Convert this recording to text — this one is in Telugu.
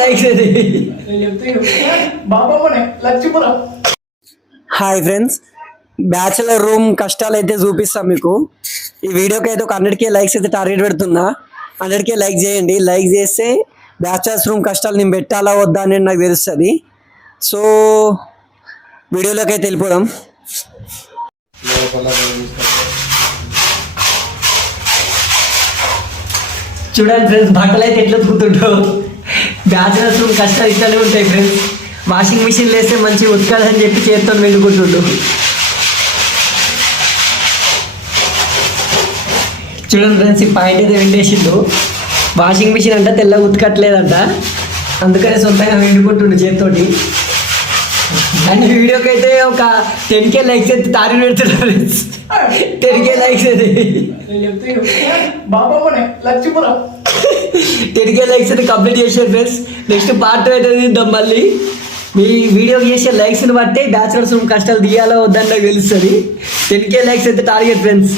లైక్స్ అది. హాయ్ ఫ్రెండ్స్, బ్యాచులర్ రూమ్ కష్టాలు అయితే చూపిస్తాం మీకు. ఈ వీడియోకి అయితే ఒక 100K లైక్స్ అయితే టార్గెట్ పెడుతున్నా. 100K లైక్ చేయండి. లైక్ చేస్తే బ్యాచులర్స్ రూమ్ కష్టాలు నేను పెట్టాలా వద్దా అనేది నాకు తెలుస్తుంది. సో వీడియోలోకి అయితే వెళ్ళిపోదాం. చూడండి ఫ్రెండ్స్, బట్టలు అయితే ఎట్లా ఉతుకుతుంటావు. బ్యాచులర్స్ రూమ్ కష్టాలు ఇట్లానే ఉంటాయి ఫ్రెండ్స్. వాషింగ్ మిషన్ వేస్తే మంచిగా ఉతకాలని చెప్పి చేత్తో వెళ్ళుకుంటుండు. చూడండి ఫ్రెండ్స్, ఈ పాయింట్ అయితే వెండేసిండు. వాషింగ్ మిషన్ అంట తెల్లగా ఉతకట్లేదంట, అందుకనే సొంతంగా వెండుకుంటుండు చేతితోటి. అండ్ వీడియోకి అయితే ఒక 10K లైక్స్ అయితే టార్గెట్ పెడుతున్నారు ఫ్రెండ్స్. 10K లైక్స్ అయితే 10K లైక్స్ అయితే కంప్లీట్ చేశారు ఫ్రెండ్స్. నెక్స్ట్ పార్ట్ అయితే తీద్దాం మళ్ళీ. మీ వీడియో చేసే లైక్స్ని బట్టి బ్యాచులర్స్ రూమ్ కష్టాలు తీయాలో వద్దని నాకు తెలుస్తుంది. 10K లైక్స్ అయితే టార్గెట్ ఫ్రెండ్స్.